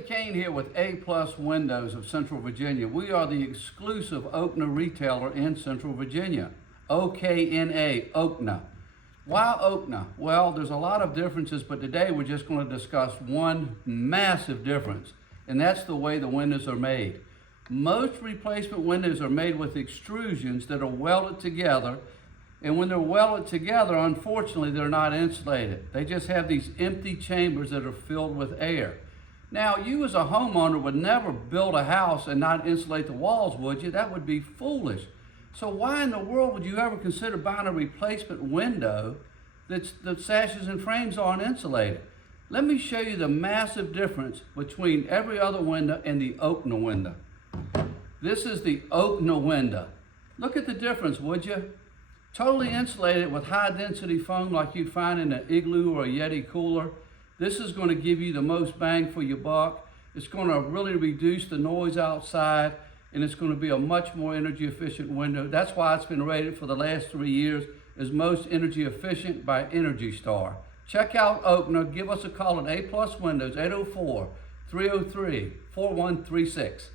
Billy Kane here with A+ Windows of Central Virginia. We are the exclusive OKNA retailer in Central Virginia. OKNA, OKNA. Why OKNA? Well, there's a lot of differences, but today we're just going to discuss one massive difference, and that's the way the windows are made. Most replacement windows are made with extrusions that are welded together, and when they're welded together, unfortunately, they're not insulated. They just have these empty chambers that are filled with air. Now, you as a homeowner would never build a house and not insulate the walls, would you? That would be foolish. So why in the world would you ever consider buying a replacement window the sashes and frames aren't insulated? Let me show you the massive difference between every other window and the OKNA window. This is the OKNA window. Look at the difference, would you? Totally insulated with high density foam like you'd find in an Igloo or a Yeti cooler. This is going to give you the most bang for your buck. It's going to really reduce the noise outside, and it's going to be a much more energy efficient window. That's why it's been rated for the last 3 years as most energy efficient by Energy Star. Check out OKNA. Give us a call at A+ Windows, 804-303-4136.